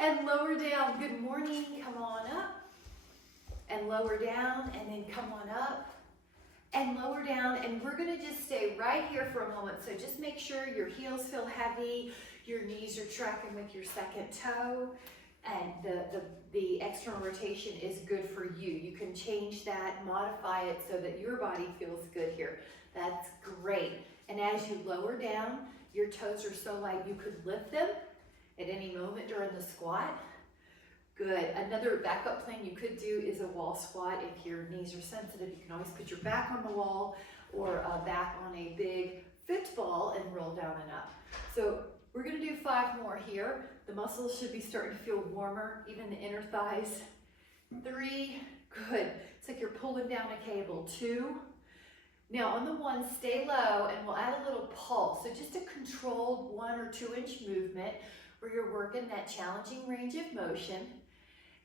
and lower down. Good morning, come on up. And lower down, and then come on up. And lower down, and we're gonna just stay right here for a moment. So just make sure your heels feel heavy, your knees are tracking with your second toe, and the external rotation is good for you. You can change that, modify it so that your body feels good here. That's great. And as you lower down, your toes are so light you could lift them at any moment during the squat. Good. Another backup plan you could do is a wall squat. If your knees are sensitive, you can always put your back on the wall or back on a big football and roll down and up. So we're going to do 5 more here. The muscles should be starting to feel warmer, even the inner thighs. 3, good. It's like you're pulling down a cable. 2. Now on the 1, stay low, and we'll add a little pulse. So just a controlled 1 or 2 inch movement where you're working that challenging range of motion.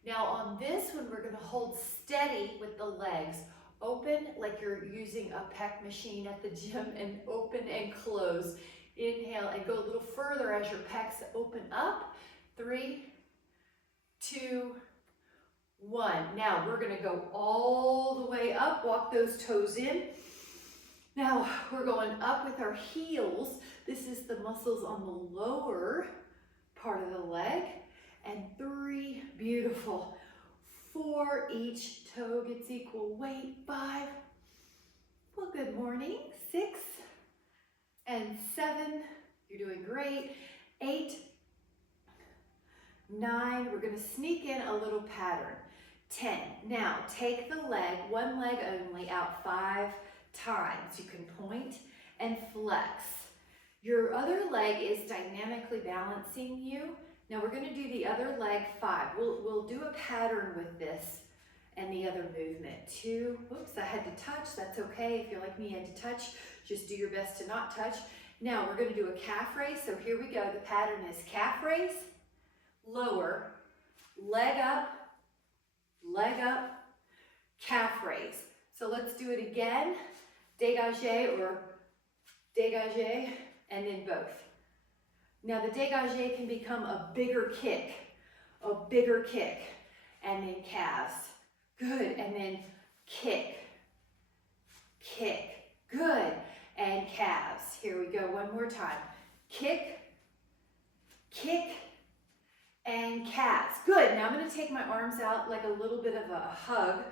Now on this one, we're going to hold steady with the legs. Open like you're using a pec machine at the gym, and open and close. Inhale and go a little further as your pecs open up. 3, 2, 1. Now we're going to go all the way up. Walk those toes in. Now we're going up with our heels. This is the muscles on the lower part of the leg. And 3, beautiful. 4, each toe gets equal weight. 5, well, good morning. 6 and 7, you're doing great. 8, 9, we're gonna sneak in a little pattern. 10, now take the leg, one leg only, out 5 times. You can point and flex. Your other leg is dynamically balancing you. Now we're going to do the other leg 5. We'll do a pattern with this and the other movement. 2, whoops, I had to touch. That's okay. If you're like me, you had to touch. Just do your best to not touch. Now we're going to do a calf raise. So here we go. The pattern is calf raise, lower, leg up, calf raise. So let's do it again. Dégagé or dégagé, and then both. Now the dégagé can become a bigger kick, and then calves. Good, and then kick, good, and calves. Here we go, one more time. Kick, and calves. Good, now I'm gonna take my arms out like a little bit of a hug.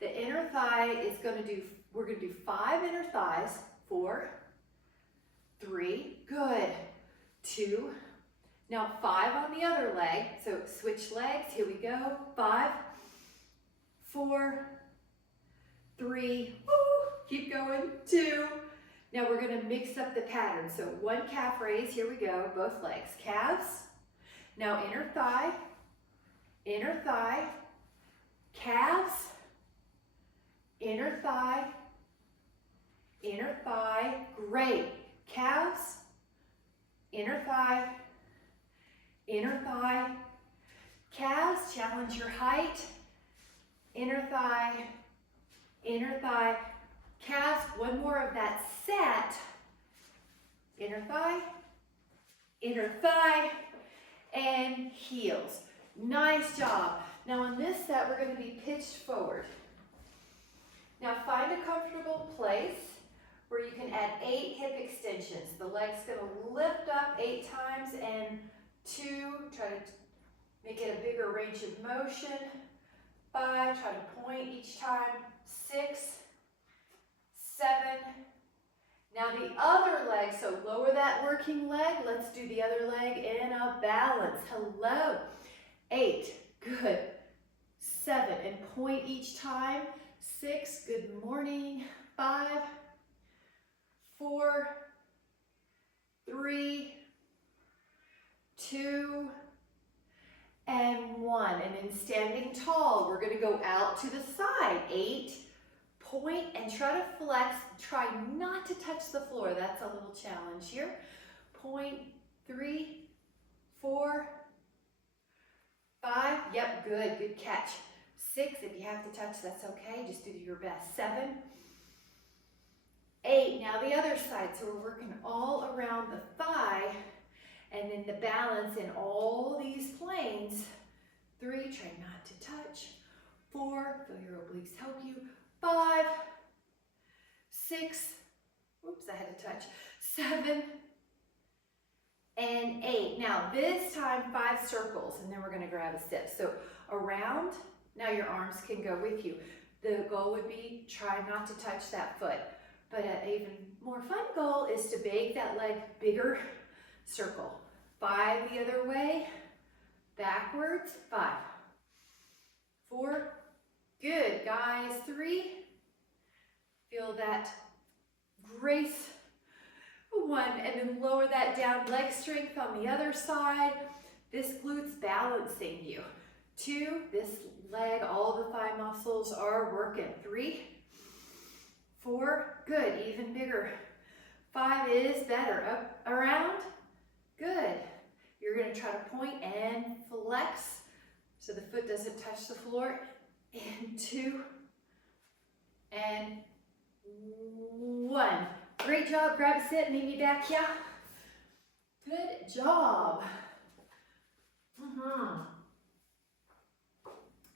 The inner thigh is we're gonna do 5 inner thighs. 4, 3, good. 2, now 5 on the other leg, so switch legs, here we go. 5, 4, 3, woo, keep going. 2, now we're going to mix up the pattern. So 1 calf raise, here we go, both legs. Calves, now inner thigh, calves, inner thigh, great. Calves, inner thigh, calves, challenge your height, inner thigh, calves, one more of that set, inner thigh, and heels. Nice job. Now on this set, we're going to be pitched forward. Now find a comfortable place where you can add 8 hip extensions. The leg's gonna lift up 8 times, and 2, try to make it a bigger range of motion. 5, try to point each time. 6, 7. Now the other leg, so lower that working leg. Let's do the other leg in a balance. Hello. 8, good. 7, and point each time. 6, good morning. 5, 4, 3, 2, and 1. And then standing tall, we're going to go out to the side. 8, point and try to flex. Try not to touch the floor. That's a little challenge here. Point. 3, 4, 5. Yep, good catch. 6, if you have to touch, that's okay. Just do your best. 7, 8. Now the other side. So we're working all around the thigh And then the balance in all these planes. 3, try not to touch. 4, feel your obliques help you. 5, 6, oops, I had to touch. 7, and 8. Now this time 5 circles, and then we're gonna grab a step. So around, now your arms can go with you. The goal would be try not to touch that foot. But an even more fun goal is to make that leg bigger circle. 5 the other way, backwards, 5, 4, good, guys, 3, feel that grace, 1, and then lower that down, leg strength on the other side. This glute's balancing you. 2, this leg, all the thigh muscles are working. 3, 4, good, even bigger. 5 is better, up, around, good. You're gonna try to point and flex so the foot doesn't touch the floor. And 2, and 1. Great job, grab a sit, meet me back here. Good job.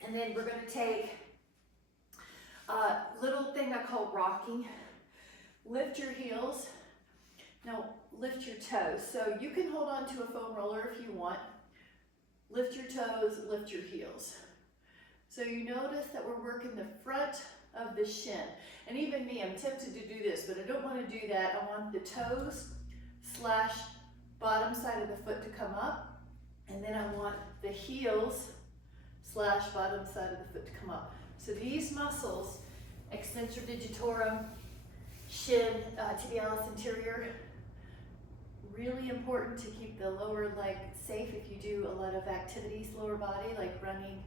And then we're gonna take a little thing I call rocking. Lift your heels. Now lift your toes. So you can hold on to a foam roller if you want. Lift your toes, lift your heels. So you notice that we're working the front of the shin. And even me, I'm tempted to do this, but I don't want to do that. I want the toes slash bottom side of the foot to come up. And then I want the heels slash bottom side of the foot to come up. So these muscles, extensor digitorum, shin, tibialis anterior, really important to keep the lower leg safe if you do a lot of activities, lower body, like running,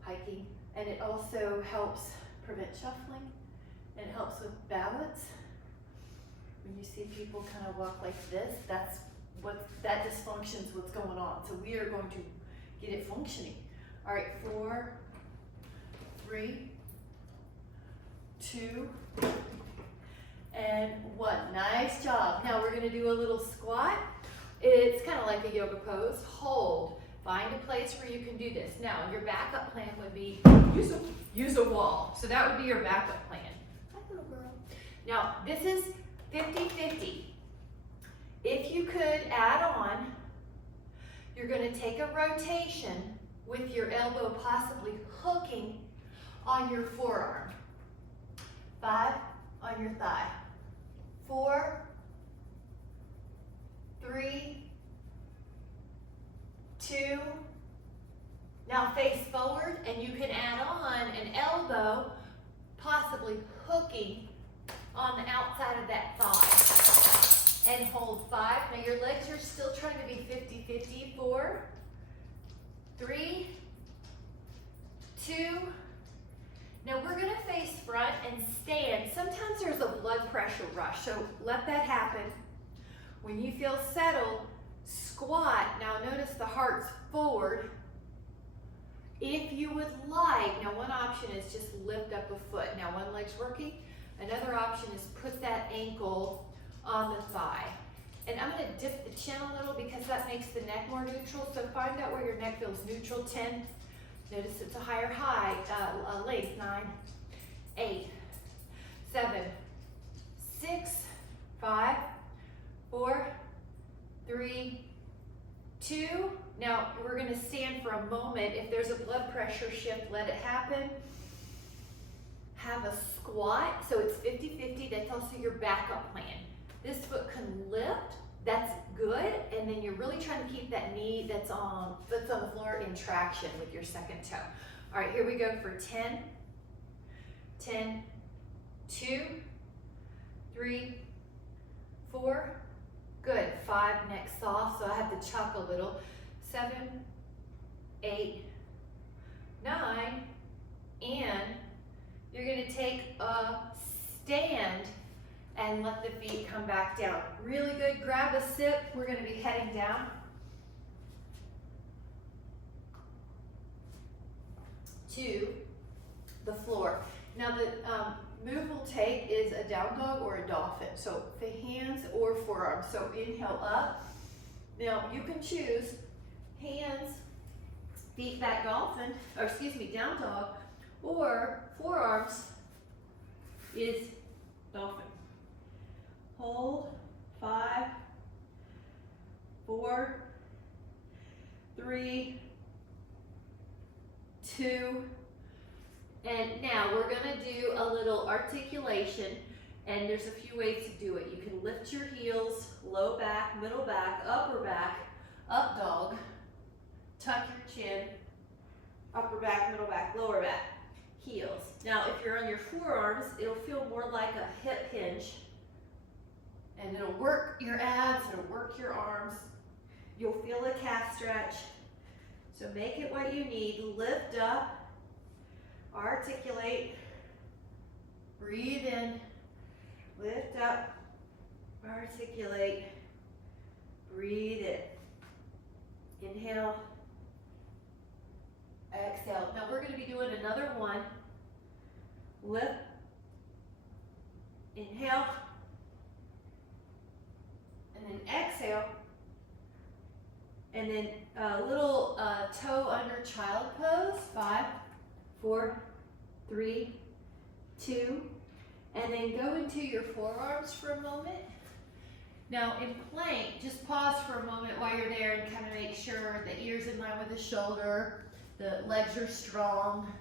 hiking. And it also helps prevent shuffling, and it helps with balance. When you see people kind of walk like this, that dysfunction is what's going on. So we are going to get it functioning. All right, 4, 3, 2, and 1. Nice job. Now we're gonna do a little squat. It's kind of like a yoga pose. Hold. Find a place where you can do this. Now your backup plan would be use a wall. So that would be your backup plan. Hi, little girl. Now this is 50-50. If you could add on, you're gonna take a rotation with your elbow possibly hooking on your forearm. 5 on your thigh. 4, 3, 2. Now face forward, and you can add on an elbow possibly hooking on the outside of that thigh. And hold 5. Now your legs are still trying to be 50-50. 4, 3, 2. Now we're gonna face front and stand. Sometimes there's a blood pressure rush, so let that happen. When you feel settled, squat. Now notice the heart's forward. If you would like, now one option is just lift up a foot. Now one leg's working. Another option is put that ankle on the thigh. And I'm gonna dip the chin a little because that makes the neck more neutral. So find out where your neck feels neutral. 10. Notice it's a higher height, length. 9, 8, 7, 6, 5, 4, 3, 2. Now we're gonna stand for a moment. If there's a blood pressure shift, let it happen. Have a squat, so it's 50-50. That's also your backup plan. This foot can lift, that's good, and then you're really trying to keep that knee foot's on the floor in traction with your second toe. All right, here we go for 10, 10, 2, 3, 4, good. 5, neck soft, so I have to chuck a little. 7, 8, 9, and you're gonna take a stand and let the feet come back down. Really good, grab a sip. We're gonna be heading down to the floor. Now the move we'll take is a down dog or a dolphin. So the hands or forearms. So inhale up, Now you can choose hands, feet back dolphin, or excuse me, down dog, or forearms is dolphin. Hold, 5, 4, 3, 2, and now we're gonna do a little articulation, and there's a few ways to do it. You can lift your heels, low back, middle back, upper back, up dog, tuck your chin, upper back, middle back, lower back, heels. Now if you're on your forearms, it'll feel more like a hip hinge, and it'll work your abs, it'll work your arms. You'll feel a calf stretch. So make it what you need. Lift up, articulate, breathe in, lift up, articulate, breathe in. Inhale, exhale. Now we're going to be doing another one. Lift, inhale, and then exhale. And then a little toe under child pose. 5, 4, 3, 2, and then go into your forearms for a moment. Now in plank, just pause for a moment while you're there and kind of make sure the ears in line with the shoulder, the legs are strong.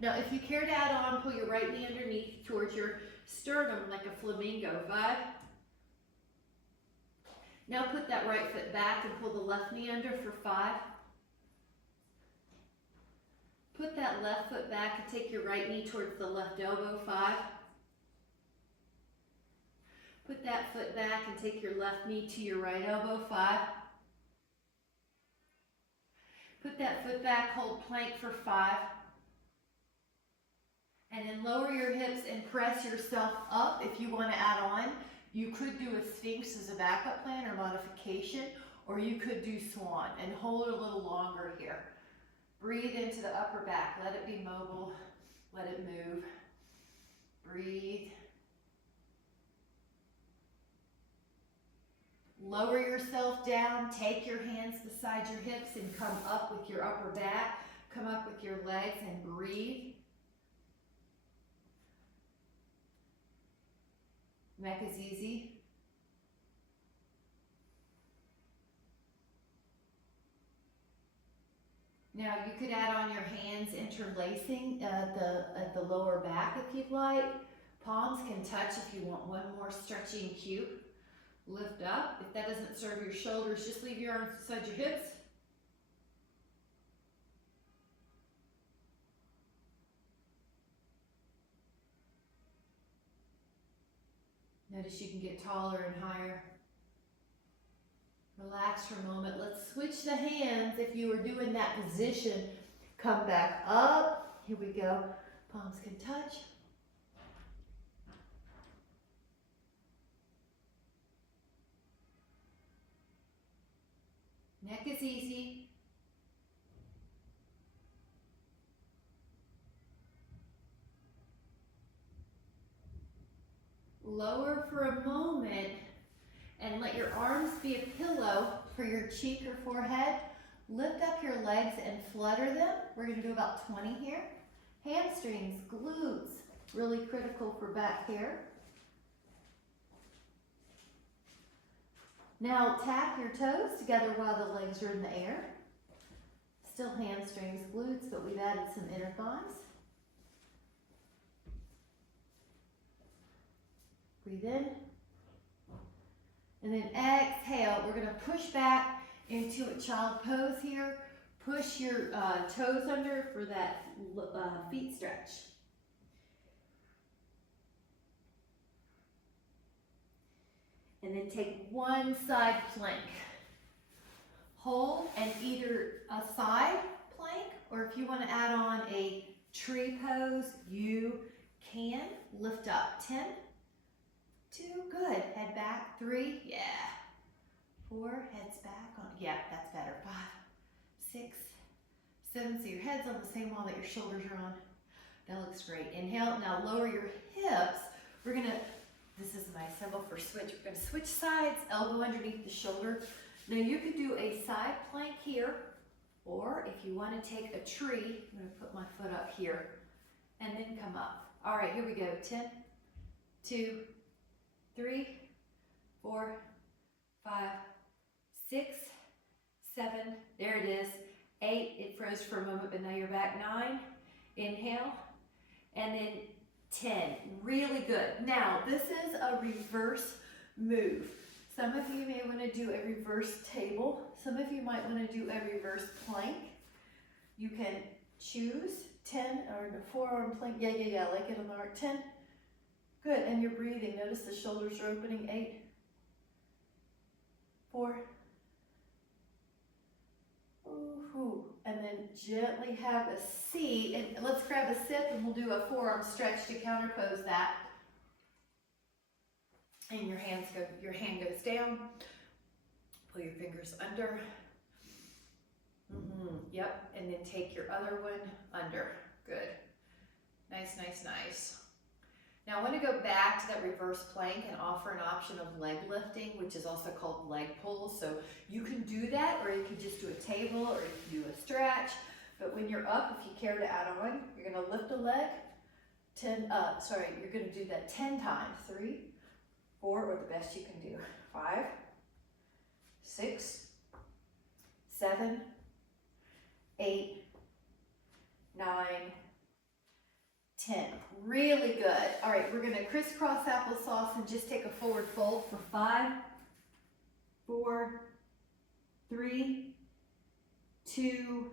Now if you care to add on, pull your right knee underneath towards your sternum like a flamingo. 5. Now put that right foot back and pull the left knee under for 5. Put that left foot back and take your right knee towards the left elbow. 5. Put that foot back and take your left knee to your right elbow. 5. Put that foot back, hold plank for 5. And then lower your hips and press yourself up if you want to add on. You could do a Sphinx as a backup plan or modification, or you could do Swan and hold it a little longer here. Breathe into the upper back. Let it be mobile. Let it move. Breathe. Lower yourself down. Take your hands beside your hips and come up with your upper back. Come up with your legs and breathe. Neck is easy. Now you could add on your hands interlacing at the lower back if you'd like. Palms can touch if you want one more stretching cue. Lift up. If that doesn't serve your shoulders, just leave your arms beside your hips. Notice you can get taller and higher. Relax for a moment. Let's switch the hands. If you were doing that position, come back up. Here we go. Palms can touch. Neck is easy. Lower for a moment and let your arms be a pillow for your cheek or forehead. Lift up your legs and flutter them. We're going to do about 20 here. Hamstrings, glutes, really critical for back here. Now tap your toes together while the legs are in the air. Still hamstrings, glutes, but we've added some inner thighs. Breathe in. And then exhale. We're going to push back into a child pose here. Push your toes under for that feet stretch. And then take one side plank. Hold and either a side plank, or if you want to add on a tree pose, you can. Lift up. 10, 2, good. Head back. 3, yeah. 4, heads back on. Yeah, that's better. 5, 6, 7. So your head's on the same wall that your shoulders are on. That looks great. Inhale. Now lower your hips. We're gonna. This is my symbol for switch. We're gonna switch sides. Elbow underneath the shoulder. Now you could do a side plank here, or if you want to take a tree, I'm going to put my foot up here and then come up. All right, here we go. 10, 2, 3, 4, 5, 6, 7, there it is. 8, it froze for a moment, but now you're back. 9, inhale, and then 10, really good. Now, this is a reverse move. Some of you may want to do a reverse table. Some of you might want to do a reverse plank. You can choose 10 or the forearm plank. Yeah, like it on the arc. 10, good, and you're breathing. Notice the shoulders are opening. 8, 4, ooh, and then gently have a seat, and let's grab a sip and we'll do a forearm stretch to counterpose that. And your hand goes down, pull your fingers under, yep, and then take your other one under, good, nice, nice, nice. Now I want to go back to that reverse plank and offer an option of leg lifting, which is also called leg pulls. So you can do that, or you can just do a table, or you can do a stretch. But when you're up, if you care to add on, you're going to lift a leg, you're going to do that 10 times. 3, 4, or the best you can do. 5, 6, 7, 8, 9, 10. Really good. All right, we're going to crisscross applesauce and just take a forward fold for 5, 4, 3, 2.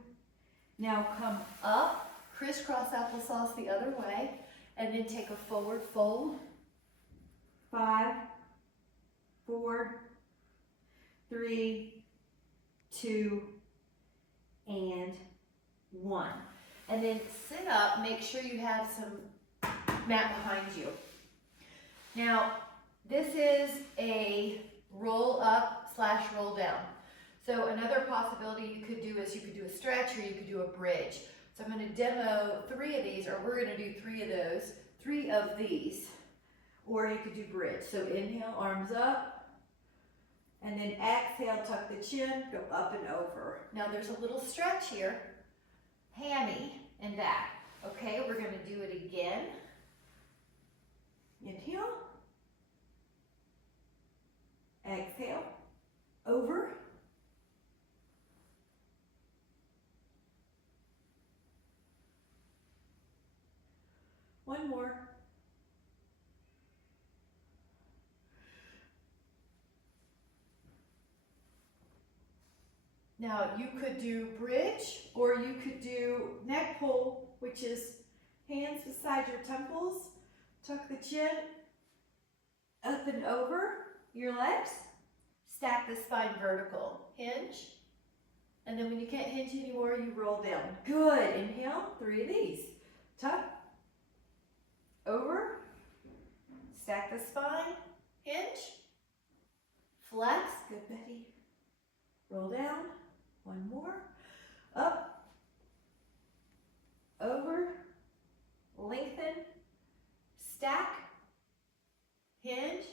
Now come up, crisscross applesauce the other way, and then take a forward fold. 5, 4, 3, 2, and 1. And then sit up, make sure you have some mat behind you. Now, this is a roll up / roll down. So another possibility you could do is you could do a stretch, or you could do a bridge. So I'm going to demo 3 of these, or we're going to do 3 of those, 3 of these, or you could do bridge. So inhale, arms up, and then exhale, tuck the chin, go up and over. Now there's a little stretch here, hammy and back. Okay, we're going to do it again. Inhale, exhale, over, one more, now you could do bridge, or you could do neck pull, which is hands beside your temples, tuck the chin, up and over your legs, stack the spine vertical, hinge, and then when you can't hinge anymore, you roll down. Good, inhale, 3 of these, tuck, over, stack the spine, hinge, flex, good Betty, roll down, 1 more, up, over, lengthen, stack, hinge,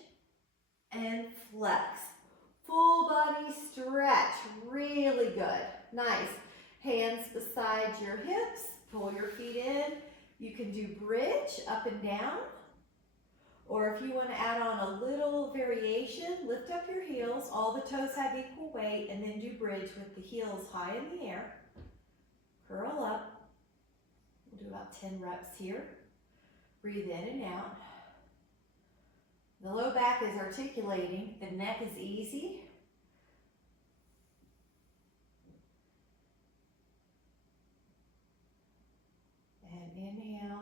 and flex. Full body stretch, really good, nice. Hands beside your hips, pull your feet in. You can do bridge, up and down, or if you want to add on a little variation, lift up your heels, all the toes have equal weight, and then do bridge with the heels high in the air. Curl up. We'll do about 10 reps here. Breathe in and out. The low back is articulating, the neck is easy. And inhale.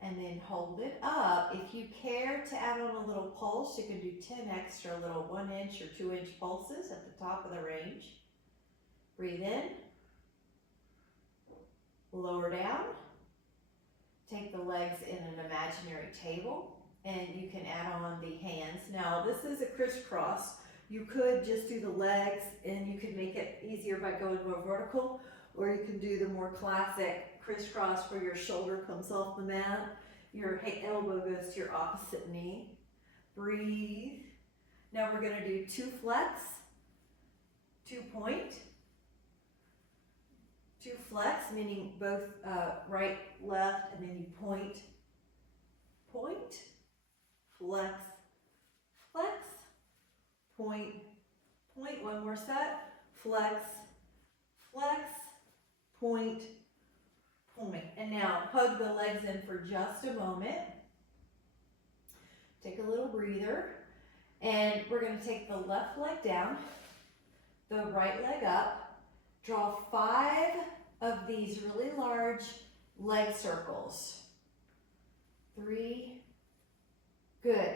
And then hold it up. If you care to add on a little pulse, you can do 10 extra little 1-inch or 2-inch pulses at the top of the range. Breathe in. Lower down. Take the legs in an imaginary table, and you can add on the hands. Now, this is a crisscross. You could just do the legs, and you could make it easier by going more vertical, or you can do the more classic crisscross where your shoulder comes off the mat, your elbow goes to your opposite knee. Breathe. Now we're going to do 2 flex, to point, to flex, meaning both right, left, and then you point, point, flex, flex, point, point, one more set, flex, flex, point, point. And now hug the legs in for just a moment. Take a little breather. And we're going to take the left leg down, the right leg up. Draw 5 of these really large leg circles. 3, good.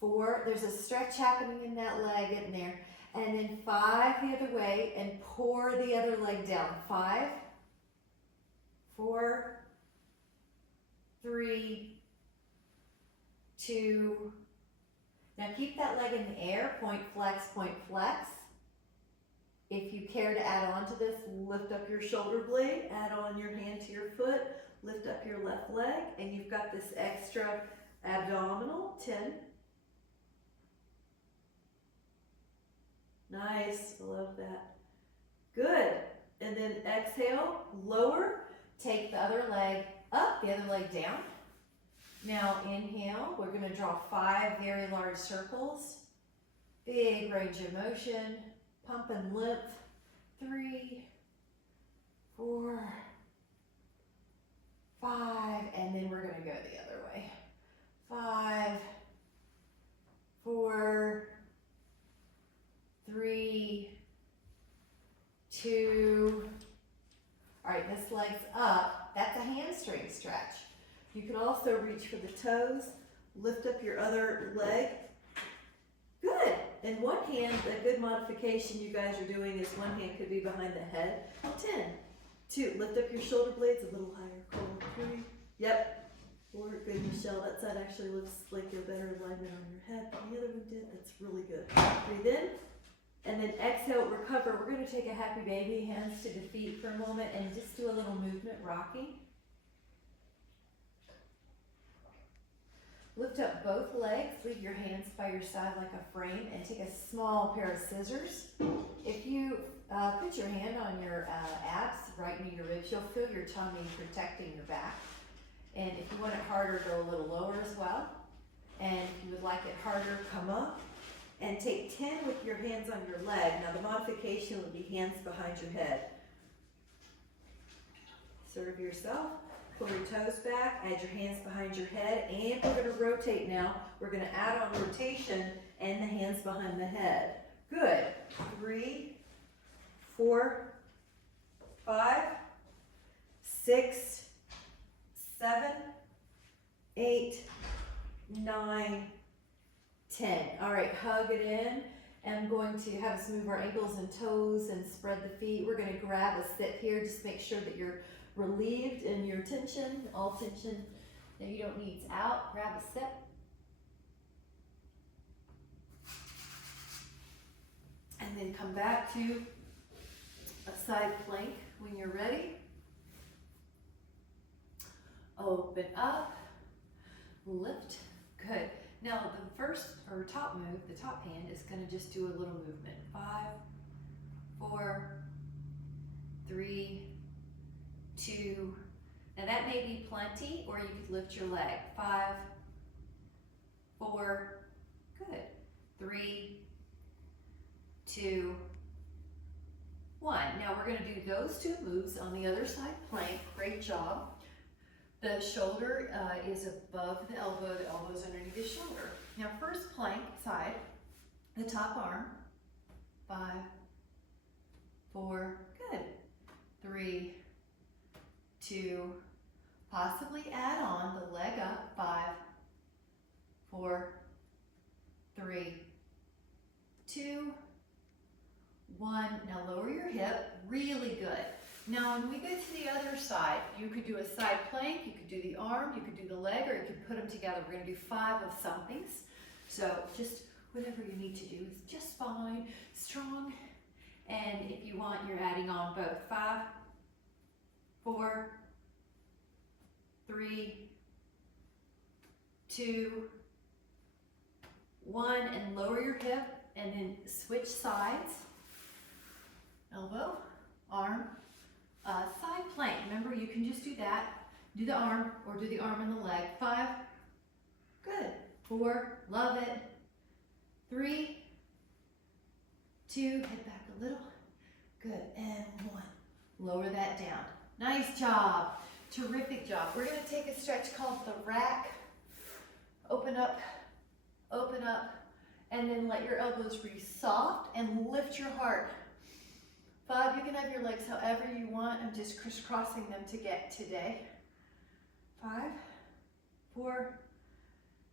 4, there's a stretch happening in that leg in there. And then 5 the other way and pour the other leg down. 5, 4, 3, 2. Now keep that leg in the air, point, flex, point, flex. If you care to add on to this, lift up your shoulder blade, add on your hand to your foot, lift up your left leg, and you've got this extra abdominal. 10. Nice, I love that. Good, and then exhale, lower, take the other leg up, the other leg down. Now inhale, we're going to draw 5 very large circles, big range of motion, pump and lymph. 3, 4, 5, and then we're going to go the other way. 5, 4, 3, 2. All right, this leg's up. That's a hamstring stretch. You can also reach for the toes, lift up your other leg. Good. And one hand, a good modification you guys are doing is one hand could be behind the head. 10. 2, lift up your shoulder blades a little higher. Cool. 3, yep. 4, good, Michelle. That side actually looks like a better alignment on your head than the other one did. That's really good. Breathe in. And then exhale, recover. We're going to take a happy baby, hands to the feet for a moment, and just do a little movement, rocking. Lift up both legs, leave your hands by your side like a frame, and take a small pair of scissors. If you put your hand on your abs, right near your ribs, you'll feel your tummy protecting your back. And if you want it harder, go a little lower as well. And if you would like it harder, come up. And take 10 with your hands on your leg. Now the modification would be hands behind your head. Serve yourself. Pull your toes back, add your hands behind your head, and we're going to rotate now. We're going to add on rotation and the hands behind the head. Good. 3, 4, 5, 6, 7, 8, 9, 10. All right, hug it in. I'm going to have us move our ankles and toes and spread the feet. We're going to grab a sit here. Just make sure that you're relieved in your tension. All tension that you don't need is out. Grab a sit. And then come back to a side plank when you're ready. Open up, lift. Good. Now the first or top move, the top hand is going to just do a little movement. 5, 4, 3, 2. Now that may be plenty, or you could lift your leg. 5, 4, good. 3, 2, 1. Now we're going to do those 2 moves on the other side plank. Great job. The shoulder is above the elbow's underneath the shoulder. Now first plank side, the top arm. 5, 4, good. 3, 2, possibly add on the leg up. 5, 4, 3, 2, 1. Now lower your hip, really good. Now when we go to the other side, you could do a side plank, you could do the arm, you could do the leg, or you could put them together. We're going to do 5 of somethings. So just whatever you need to do is just fine, strong. And if you want, you're adding on both. 5, 4, 3, 2, 1, and lower your hip, and then switch sides. elbow, arm, side plank. Remember, you can just do that. Do the arm or do the arm and the leg. 5, good. 4, love it. 3, 2, head back a little. Good, and 1. Lower that down. Nice job. Terrific job. We're gonna take a stretch called the rack. Open up, and then let your elbows be soft and lift your heart. 5, you can have your legs however you want. I'm just crisscrossing them to get today. 5, 4,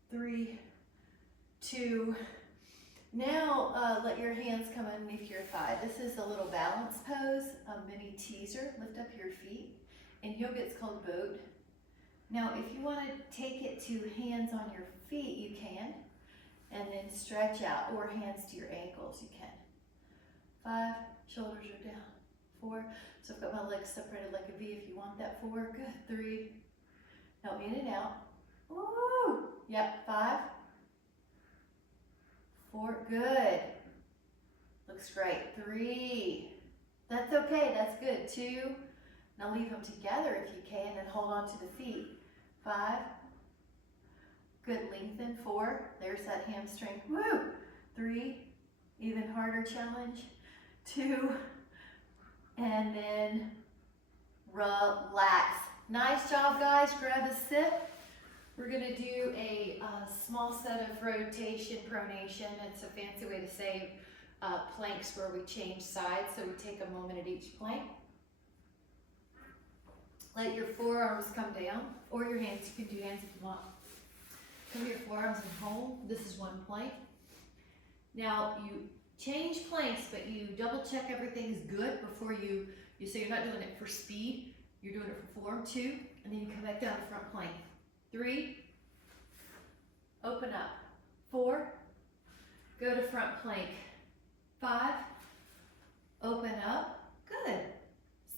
3, 2. Now let your hands come underneath your thigh. This is a little balance pose, a mini teaser. Lift up your feet. In yoga it's called boat. Now if you want to take it to hands on your feet, you can. And then stretch out, or hands to your ankles, you can. 5, shoulders are down. 4, so I've got my legs separated like a V if you want that. 4, good. 3, now in and out. Woo! Yep, 5, 4, good. Looks great. 3, that's okay, that's good. 2, now leave them together if you can and hold on to the feet. 5, good, lengthen. 4, there's that hamstring. Woo! 3, even harder challenge. 2, and then relax. Nice job, guys. Grab a sip. We're gonna do a small set of rotation pronation. It's a fancy way to say planks where we change sides. So we take a moment at each plank. Let your forearms come down, or your hands. You can do hands if you want. Come to your forearms and hold. This is one plank. Now you change planks, but you double check everything is good before you so you're not doing it for speed. You're doing it for form. 2, and then you come back down to front plank. 3, open up. 4, go to front plank. 5, open up. Good.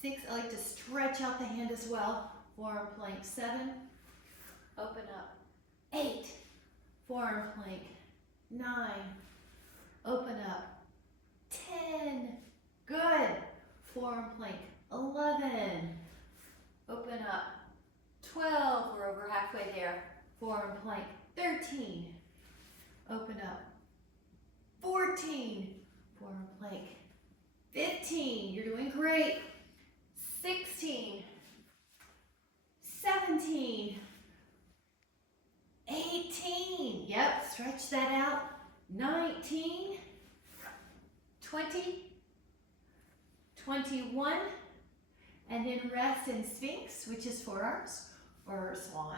6, I like to stretch out the hand as well. Forearm plank. 7, open up. 8, forearm plank. 9, open up. 10, good. Forearm plank. 11, open up. 12, we're over halfway there. Forearm plank. 13, open up. 14, forearm plank. 15, you're doing great. 16, 17, 18, yep, stretch that out. 19, 20, 21, and then rest in Sphinx, which is forearms, or swan.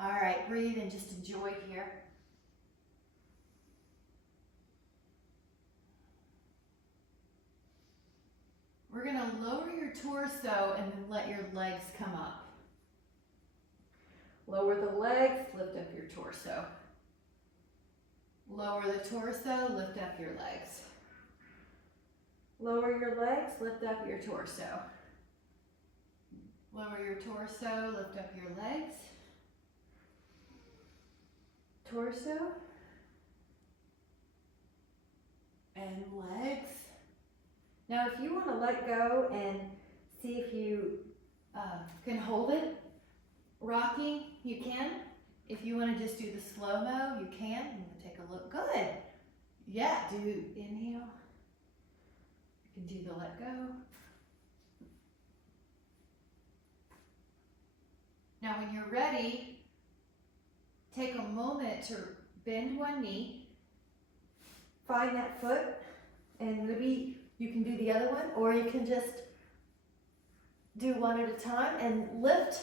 All right, breathe and just enjoy here. We're gonna lower your torso and then let your legs come up. Lower the legs, lift up your torso. Lower the torso, lift up your legs. Lower your legs, lift up your torso. Lower your torso, lift up your legs. Torso. And legs. Now if you want to let go and see if you can hold it, rocking, you can. If you want to just do the slow-mo, you can. I'm going to take a look. Good. Yeah, do inhale. You can do the let go. Now when you're ready, take a moment to bend one knee. Find that foot, and maybe you can do the other one, or you can just do one at a time and lift.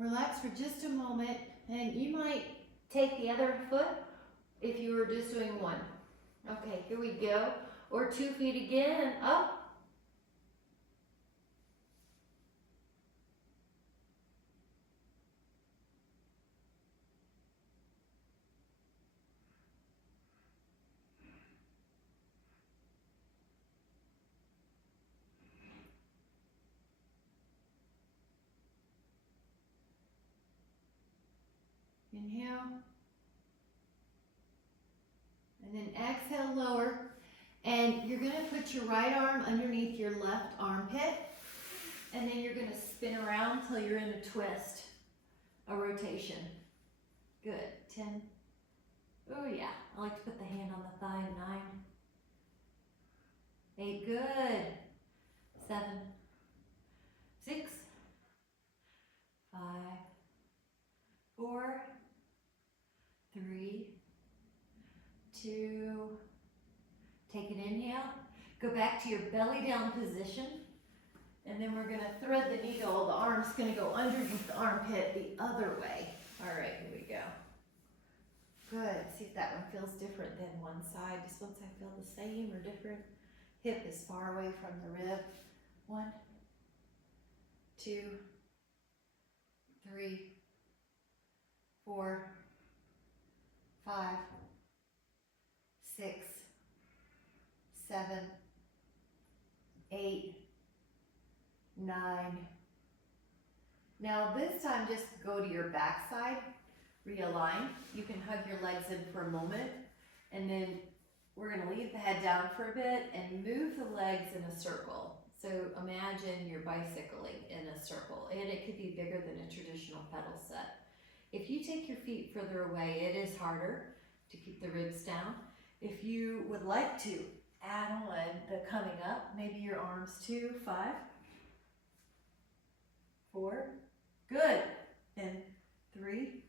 Relax for just a moment, and you might take the other foot if you were just doing one. Okay, here we go. Or 2 feet again, and up. Inhale. And then exhale, lower. And you're gonna put your right arm underneath your left armpit. And then you're gonna spin around till you're in a twist, a rotation. Good, 10. Oh yeah, I like to put the hand on the thigh, 9. 8, good. 7, 6, 5, 4, 3, 2, take an inhale. Go back to your belly down position. And then we're gonna thread the needle. The arm's gonna go underneath the armpit the other way. All right, here we go. Good, see if that one feels different than one side. Does one side feel the same or different? Hip is far away from the rib. 1, 2, 3, 4, 5, 6, 7, 8, 9. Now this time just go to your back side, realign. You can hug your legs in for a moment, and then we're gonna leave the head down for a bit and move the legs in a circle. So imagine you're bicycling in a circle, and it could be bigger than a traditional pedal set. If you take your feet further away, it is harder to keep the ribs down. If you would like to add on the coming up, maybe your arms too, 5, 4, good, and 3,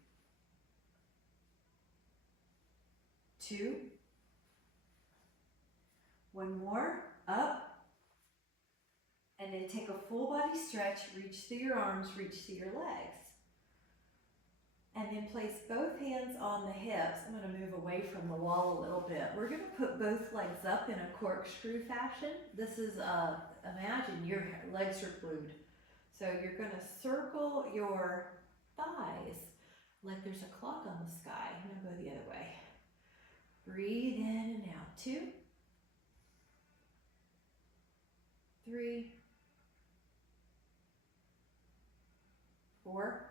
2, 1 more, up, and then take a full body stretch, reach through your arms, reach through your legs. And then place both hands on the hips. I'm gonna move away from the wall a little bit. We're gonna put both legs up in a corkscrew fashion. This is, imagine your legs are glued. So you're gonna circle your thighs like there's a clock on the sky. I'm gonna go the other way. Breathe in and out. 2, 3, 4,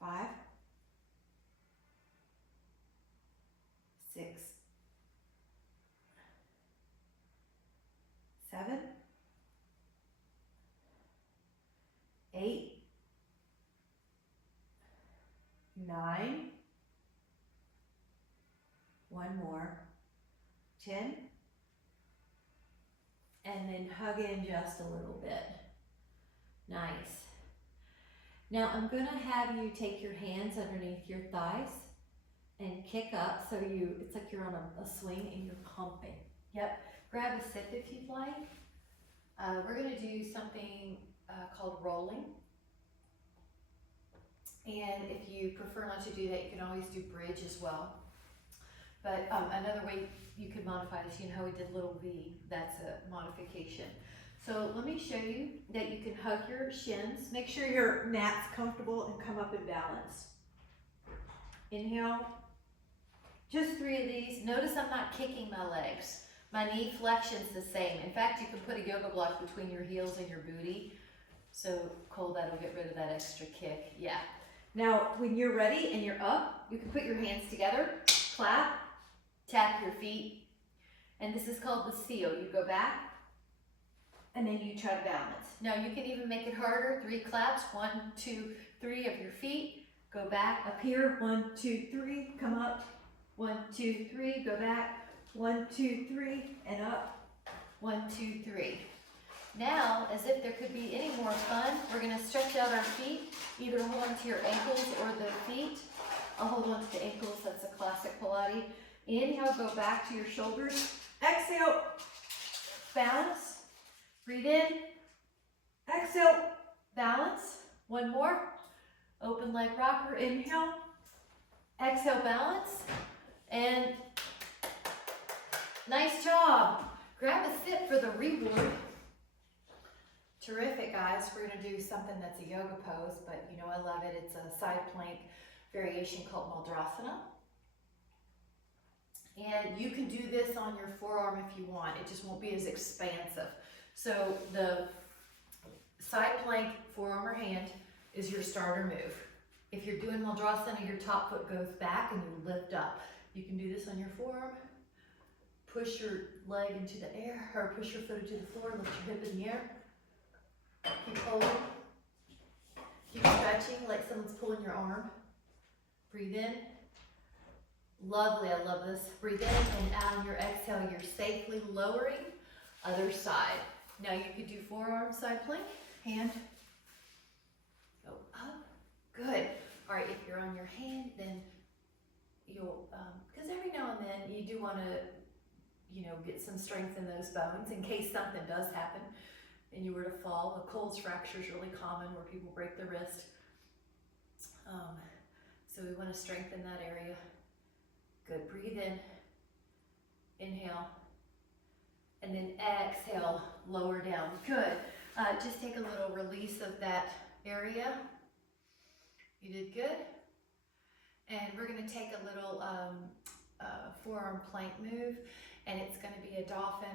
5, 6, 7, 8, 9, 1 more, 10, and then hug in just a little bit. Nice. Now I'm gonna have you take your hands underneath your thighs and kick up so it's like you're on a swing and you're pumping. Yep, grab a sip if you'd like. We're gonna do something called rolling. And if you prefer not to do that, you can always do bridge as well. But another way you could modify this, you know how we did little V, that's a modification. So let me show you that you can hug your shins. Make sure your mat's comfortable and come up in balance. Inhale. Just 3 of these. Notice I'm not kicking my legs. My knee flexion's the same. In fact, you can put a yoga block between your heels and your booty. So Cole, that'll get rid of that extra kick. Yeah. Now, when you're ready and you're up, you can put your hands together, clap, tap your feet. And this is called the seal. You go back, and then you try to balance. Now you can even make it harder. 3 claps, 1, 2, 3 of your feet. Go back, up here, 1, 2, 3, come up. 1, 2, 3, go back. 1, 2, 3, and up. 1, 2, 3. Now, as if there could be any more fun, we're gonna stretch out our feet. Either hold on to your ankles or the feet. I'll hold on to the ankles, that's a classic Pilates. Inhale, go back to your shoulders. Exhale, balance. Breathe in, exhale, balance. 1 more, open leg rocker, inhale, exhale, balance, and nice job. Grab a sip for the reward. Terrific, guys. We're gonna do something that's a yoga pose, but you know I love it. It's a side plank variation called Maldrasana. And you can do this on your forearm if you want. It just won't be as expansive. So the side plank, forearm or hand, is your starter move. If you're doing Maldrasana, your top foot goes back and you lift up. You can do this on your forearm. Push your leg into the air, or push your foot into the floor, lift your hip in the air. Keep holding. Keep stretching like someone's pulling your arm. Breathe in. Lovely, I love this. Breathe in, and out on your exhale, you're safely lowering. Other side. Now you could do forearm side plank, hand, go up. Good. All right, if you're on your hand, then you'll, because every now and then you do want to, get some strength in those bones in case something does happen and you were to fall. A Cole's fracture is really common where people break their wrist. So we want to strengthen that area. Good. Breathe in. Inhale. And then exhale, lower down. Good. Just take a little release of that area. You did good. And we're going to take a little forearm plank move, and it's going to be a dolphin,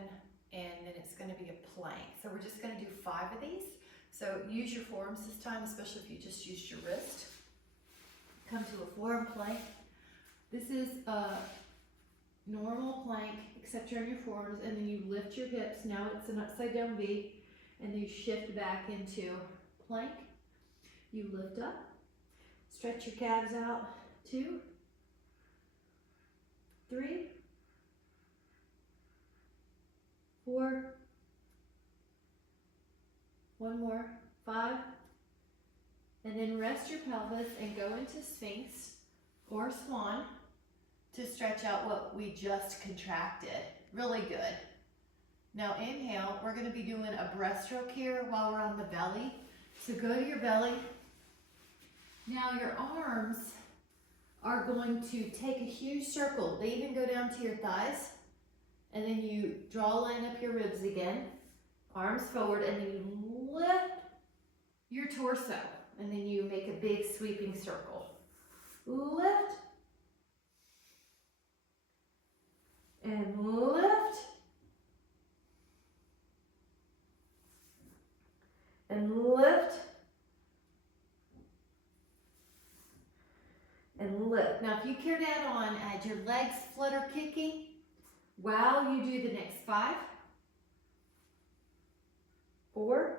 and then it's going to be a plank. So we're just going to do 5 of these. So use your forearms this time, especially if you just used your wrist. Come to a forearm plank. This is a normal plank, except you're on your forearms, and then you lift your hips. Now it's an upside down V, and then you shift back into plank. You lift up, stretch your calves out. 2, 3, 4, 1 more, 5, and then rest your pelvis and go into Sphinx or Swan to stretch out what we just contracted. Really good. Now inhale, we're going to be doing a breaststroke here while we're on the belly. So go to your belly. Now your arms are going to take a huge circle. They even go down to your thighs. And then you draw a line up your ribs again. Arms forward, and then you lift your torso. And then you make a big sweeping circle. Lift. And lift. And lift. And lift. Now, if you care to add on, add your legs flutter kicking while you do the next 5, 4,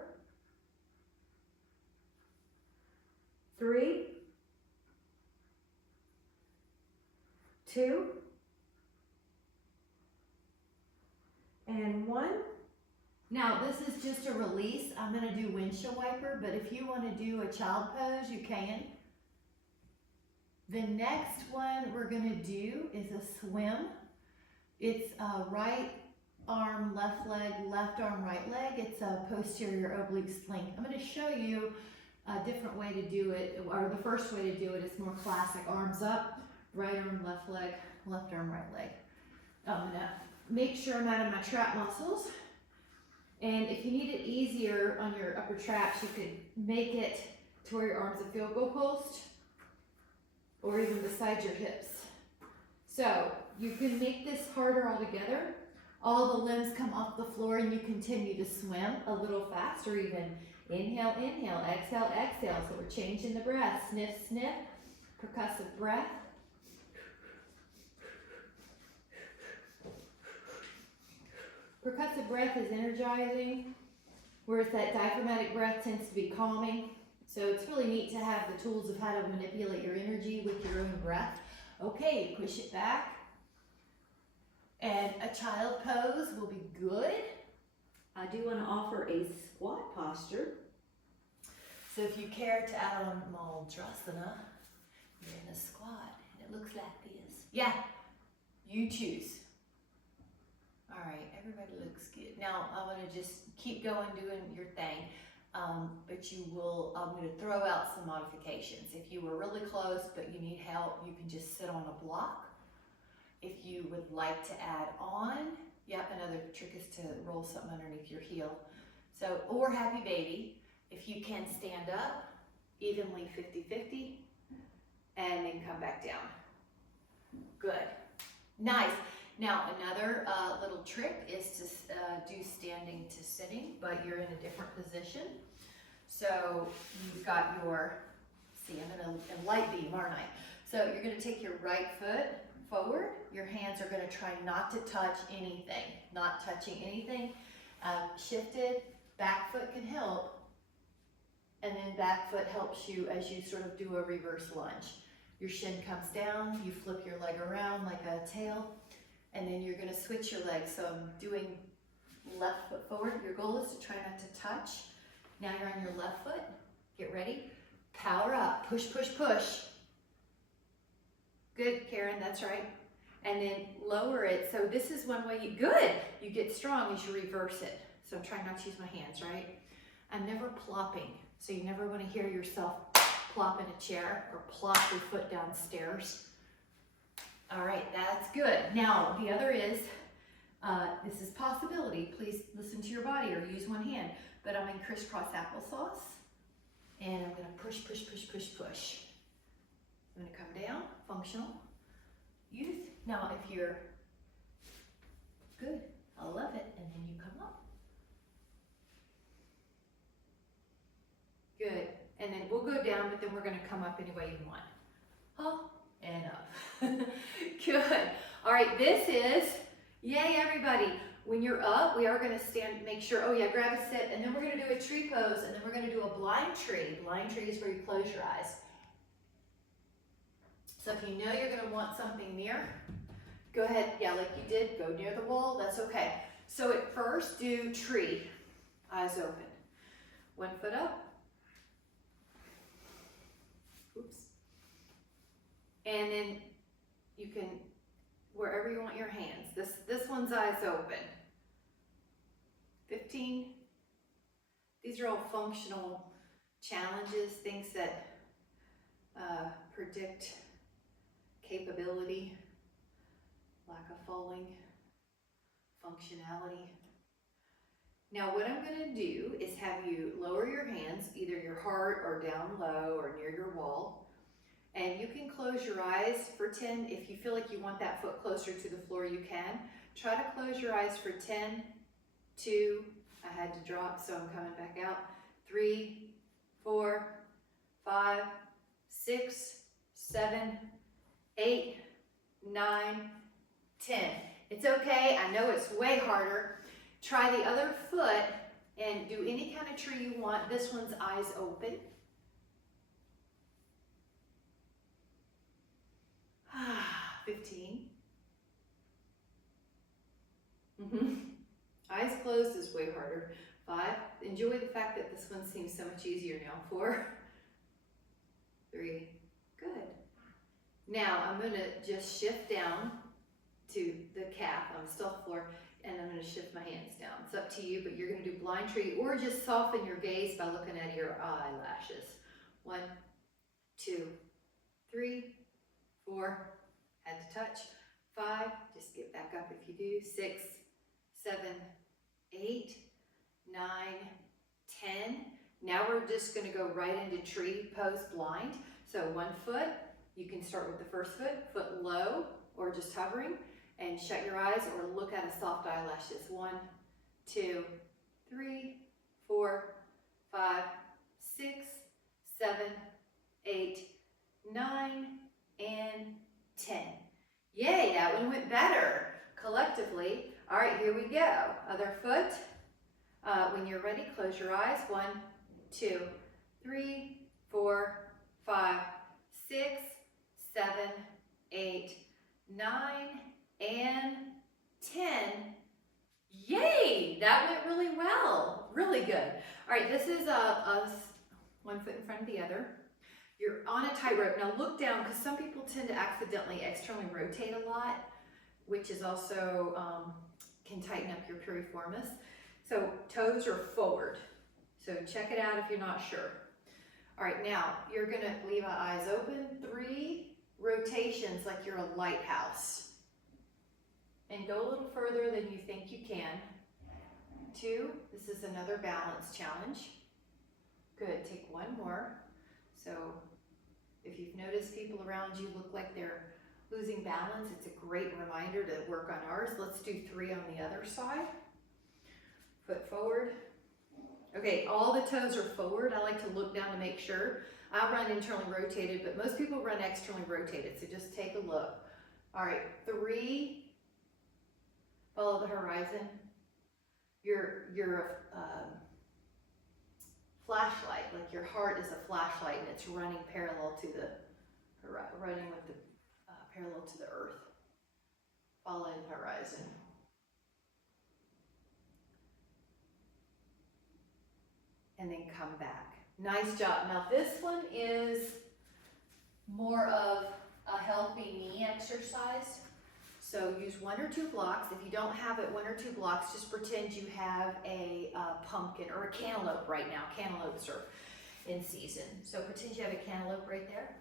3, 2, and 1. Now, this is just a release. I'm going to do windshield wiper, but if you want to do a child pose, you can. The next one we're going to do is a swim. It's a right arm, left leg, left arm, right leg. It's a posterior oblique sling. I'm going to show you a different way to do it, or the first way to do it is more classic. Arms up, right arm, left leg, left arm, right leg. I'm going to make sure I'm out of my trap muscles. And if you need it easier on your upper traps, you could make it to where your arm's a field goal post, or even beside your hips. So you can make this harder altogether. All the limbs come off the floor and you continue to swim a little faster even. Inhale, inhale, exhale, exhale. So we're changing the breath. Sniff, sniff, percussive breath. Percussive breath is energizing, whereas that diaphragmatic breath tends to be calming. So it's really neat to have the tools of how to manipulate your energy with your own breath. Okay, push it back. And a child pose will be good. I do want to offer a squat posture. So if you care to add on Maldrasana, you're in a squat, and it looks like this. Yeah, you choose. All right, everybody looks good. Now I'm going to just keep going doing your thing. But you will, I'm going to throw out some modifications. If you were really close but you need help, you can just sit on a block. If you would like to add on, yep, another trick is to roll something underneath your heel. So, or happy baby, if you can stand up, evenly 50-50, and then come back down. Good. Nice. Now, another little trick is to do standing to sitting, but you're in a different position. So you've got your, see, I'm in a light beam, aren't I? So you're gonna take your right foot forward. Your hands are gonna try not to touch anything, not touching anything. Shifted, back foot can help. And then back foot helps you as you sort of do a reverse lunge. Your shin comes down, you flip your leg around like a tail, and then you're gonna switch your legs. So I'm doing left foot forward. Your goal is to try not to touch. Now you're on your left foot. Get ready. Power up. Push, push, push. Good, Karen, that's right. And then lower it. So this is one way good. You get strong as you reverse it. So I'm trying not to use my hands, right? I'm never plopping. So you never want to hear yourself plop in a chair or plop your foot downstairs. All right, that's good. Now, the other is, this is possibility. Please listen to your body or use one hand. But I'm in crisscross applesauce. And I'm going to push, push, push, push, push. I'm going to come down, functional, youth. Now, if you're good, I love it. And then you come up. Good. And then we'll go down, but then we're going to come up any way you want. Up and up. Good. All right, this is, yay, everybody. When you're up, we are going to stand, make sure, oh yeah, grab a sit, and then we're going to do a tree pose, and then we're going to do a blind tree. Blind tree is where you close your eyes. So if you know you're going to want something near, go ahead, yeah, like you did, go near the wall, that's okay. So at first, do tree, eyes open. One foot up. Oops. And then you can, wherever you want your hands, this one's eyes open. 15. These are all functional challenges, things that predict capability, lack of falling, functionality. Now what I'm going to do is have you lower your hands, either your heart or down low or near your wall. And you can close your eyes for 10. If you feel like you want that foot closer to the floor, you can. Try to close your eyes for 10, 2, I had to drop, so I'm coming back out. 3, 4, 5, 6, 7, 8, 9, 10. It's okay, I know it's way harder. Try the other foot and do any kind of tree you want. This one's eyes open. 15. Eyes closed is way harder. 5. Enjoy the fact that this one seems so much easier now. 4, 3. Good. Now I'm going to just shift down to the calf. I'm still on the floor, and I'm going to shift my hands down. It's up to you, but you're going to do blind tree or just soften your gaze by looking at your eyelashes. 1, 2, 3, 4. Had to touch. 5. Just get back up if you do. 6, 7, 8, 9, 10. Now we're just going to go right into tree pose blind. So one foot, you can start with the first foot low or just hovering, and shut your eyes or look at a soft eyelashes. 1, 2, 3, 4, 5, 6, 7, 8, 9, and 10. Yay, that one went better collectively. All right, here we go. Other foot. When you're ready, close your eyes. 1, 2, 3, 4, 5, 6, 7, 8, 9, and 10. Yay, that went really well. Really good. All right, this is one foot in front of the other. You're on a tightrope. Now look down, because some people tend to accidentally externally rotate a lot, which is also can tighten up your piriformis. So toes are forward. So check it out if you're not sure. All right, now you're gonna leave our eyes open. 3 rotations like you're a lighthouse. And go a little further than you think you can. 2, this is another balance challenge. Good, take one more. So if you've noticed people around you look like they're losing balance, it's a great reminder to work on ours. Let's do 3 on the other side. Foot forward. Okay, all the toes are forward. I like to look down to make sure. I run internally rotated, but most people run externally rotated, so just take a look. All right, 3, follow the horizon. Your flashlight, like your heart is a flashlight and it's running parallel to the, running with the, parallel to the earth. Following the horizon. And then come back. Nice job. Now this one is more of a healthy knee exercise. So use 1 or 2 blocks. If you don't have it 1 or 2 blocks, just pretend you have a pumpkin or a cantaloupe right now. Cantaloupes are in season. So pretend you have a cantaloupe right there.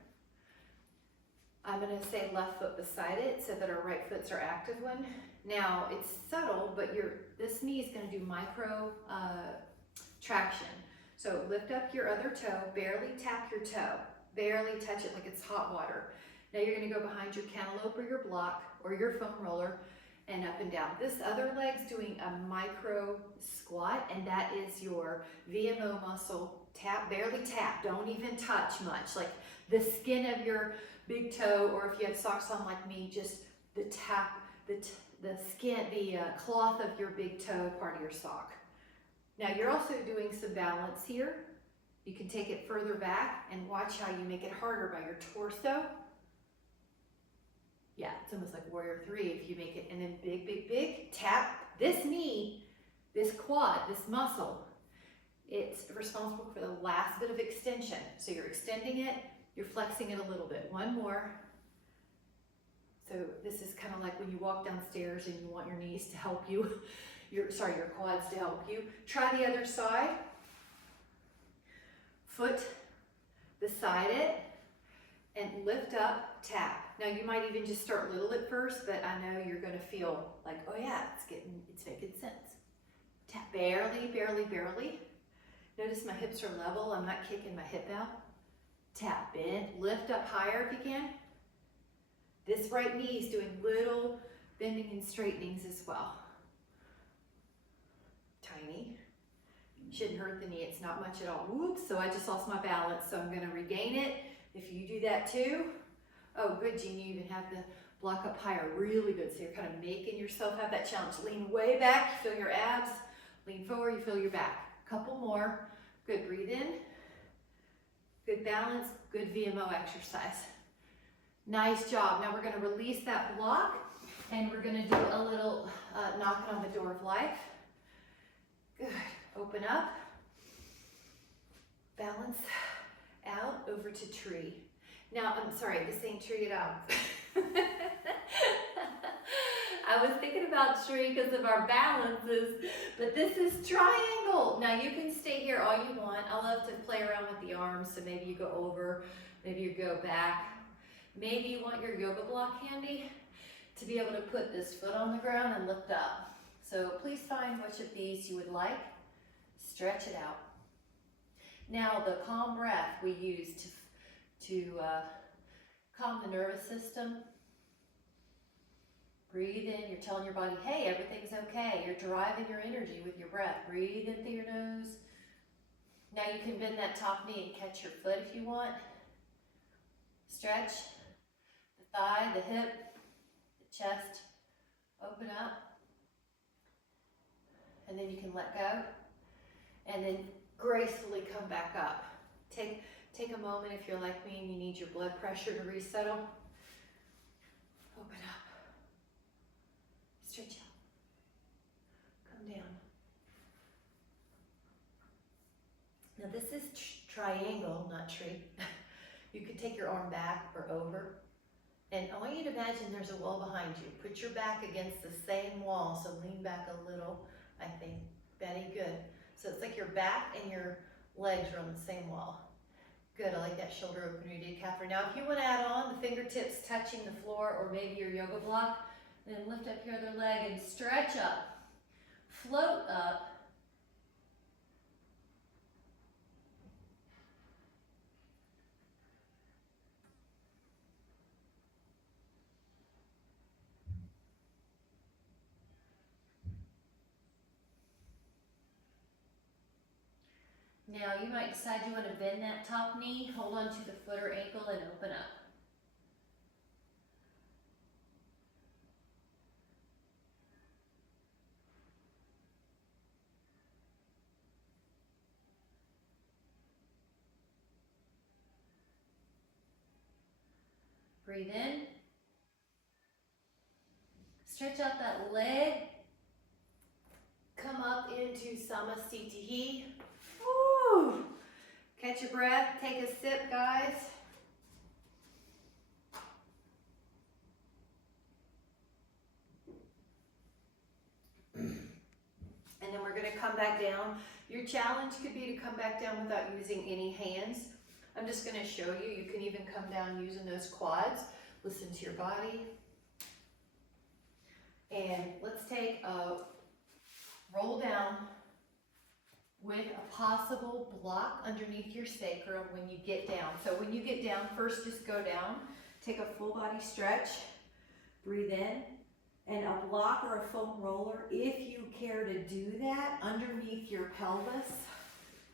I'm gonna say left foot beside it so that our right foot's our active one. Now it's subtle, but this knee is gonna do micro traction. So lift up your other toe, barely tap your toe, barely touch it like it's hot water. Now you're gonna go behind your cantaloupe or your block or your foam roller and up and down. This other leg's doing a micro squat, and that is your VMO muscle. Tap, barely tap, don't even touch much. Like the skin of your big toe, or if you have socks on like me, just the tap, the skin, the cloth of your big toe, part of your sock. Now you're also doing some balance here. You can take it further back and watch how you make it harder by your torso. Yeah, it's almost like warrior 3 if you make it, and then big, big, big, tap this knee, this quad, this muscle. It's responsible for the last bit of extension. So you're extending it, you're flexing it a little bit. 1 more. So this is kind of like when you walk downstairs and you want your knees to help you, your quads to help you. Try the other side. Foot beside it and lift up, tap. Now you might even just start little at first, but I know you're gonna feel like, oh yeah, it's making sense. Tap, barely, barely, barely. Notice my hips are level, I'm not kicking my hip out. Tap, bend, lift up higher if you can. This right knee is doing little bending and straightenings as well. Tiny. Shouldn't hurt the knee, it's not much at all. Whoops, so I just lost my balance, so I'm gonna regain it. If you do that too, oh good, Jean, you even have the block up higher, really good. So you're kind of making yourself have that challenge. Lean way back, you feel your abs. Lean forward, you feel your back. Couple more, good, breathe in. Good balance, good VMO exercise. Nice job. Now we're gonna release that block and we're gonna do a little knocking on the door of life. Good, open up, balance out, over to tree. Now, I'm sorry, this ain't tree at all. I was thinking about tree because of our balances, but this is triangle. Now you can stay here all you want. I love to play around with the arms, so maybe you go over, maybe you go back. Maybe you want your yoga block handy to be able to put this foot on the ground and lift up. So please find which of these you would like. Stretch it out. Now the calm breath we use to calm the nervous system. Breathe in, you're telling your body, hey, everything's okay. You're driving your energy with your breath. Breathe in through your nose. Now you can bend that top knee and catch your foot if you want. Stretch the thigh, the hip, the chest. Open up. And then you can let go. And then gracefully come back up. Take a moment if you're like me and you need your blood pressure to resettle. Open up. Stretch out. Come down. Now this is triangle, not tree. You could take your arm back or over. And I want you to imagine there's a wall behind you. Put your back against the same wall, so lean back a little, I think. Betty, good. So it's like your back and your legs are on the same wall. Good, I like that shoulder opener you did, Catherine. Now if you want to add on the fingertips touching the floor or maybe your yoga block, then lift up your other leg and stretch up. Float up. Now you might decide you want to bend that top knee, hold on to the foot or ankle and open up. Breathe in. Stretch out that leg. Come up into Samasthiti. Woo! Catch your breath, take a sip, guys. And then we're gonna come back down. Your challenge could be to come back down without using any hands. I'm just gonna show you. You can even come down using those quads. Listen to your body. And let's take a roll down with a possible block underneath your sacrum when you get down. So when you get down, first just go down. Take a full body stretch. Breathe in. And a block or a foam roller, if you care to do that, underneath your pelvis.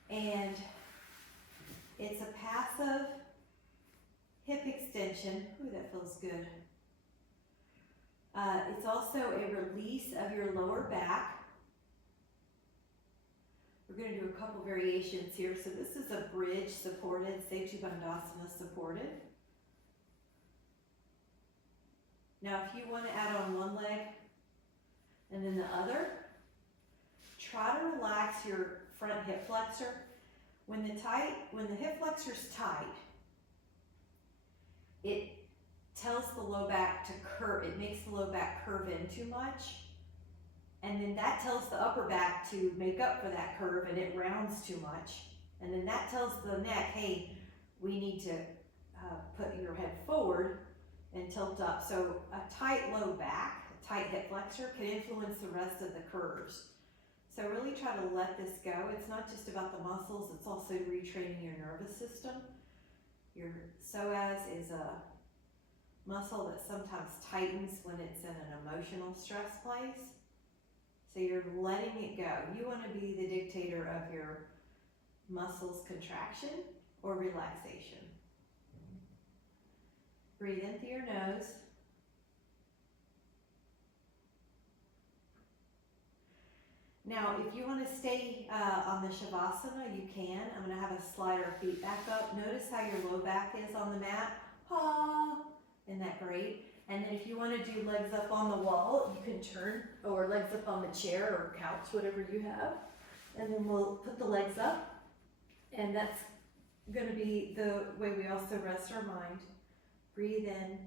And it's a passive hip extension. Ooh, that feels good. It's also a release of your lower back. We're going to do a couple variations here. So this is a bridge supported, Setu Bandhasana supported. Now if you want to add on one leg and then the other, try to relax your front hip flexor. When the hip flexor's tight, it tells the low back to curve, it makes the low back curve in too much. And then that tells the upper back to make up for that curve and it rounds too much. And then that tells the neck, hey, we need to put your head forward and tilt up. So a tight low back, a tight hip flexor can influence the rest of the curves. So really try to let this go. It's not just about the muscles, it's also retraining your nervous system. Your psoas is a muscle that sometimes tightens when it's in an emotional stress place. So you're letting it go. You want to be the dictator of your muscles contraction or relaxation. Breathe in through your nose. Now, if you want to stay on the Shavasana, you can. I'm going to have a slide our feet back up. Notice how your low back is on the mat. Ha! Isn't that great? And then if you want to do legs up on the wall, you can turn, or legs up on the chair or couch, whatever you have. And then we'll put the legs up. And that's going to be the way we also rest our mind. Breathe in.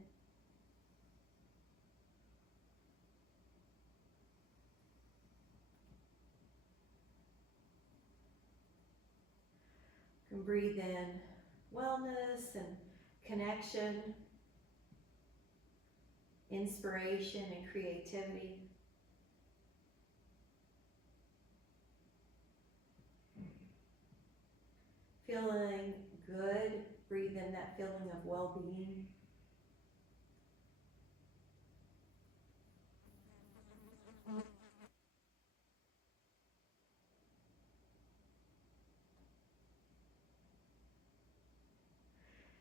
You can breathe in wellness and connection, inspiration and creativity. Feeling good, breathe in that feeling of well-being.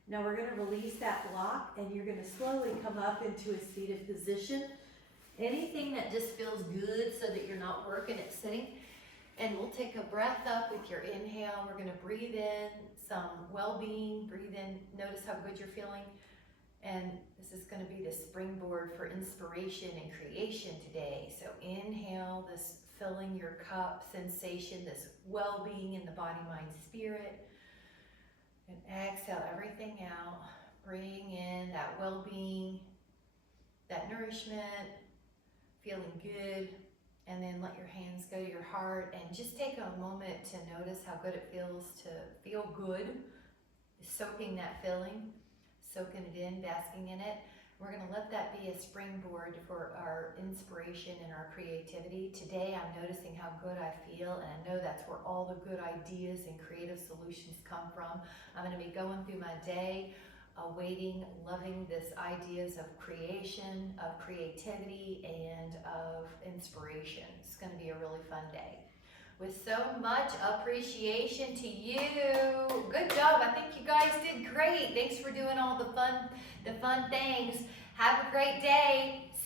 Now we're going to release that block and you're going to slowly come up into a seated position. Anything that just feels good so that you're not working at sitting. And we'll take a breath up with your inhale. We're going to breathe in some well-being. Breathe in, notice how good you're feeling. And this is going to be the springboard for inspiration and creation today. So inhale this filling your cup sensation, this well-being in the body, mind, spirit. And exhale everything out. Bring in that well-being, that nourishment, feeling good. And then let your hands go to your heart and just take a moment to notice how good it feels to feel good. Soaking that feeling, soaking it in, basking in it. We're going to let that be a springboard for our inspiration and our creativity. Today I'm noticing how good I feel, and I know that's where all the good ideas and creative solutions come from. I'm going to be going through my day, awaiting, loving this ideas of creation, of creativity, and of inspiration. It's going to be a really fun day. with so much appreciation to you. Good job. I think you guys did great. Thanks for doing all the fun things. Have a great day.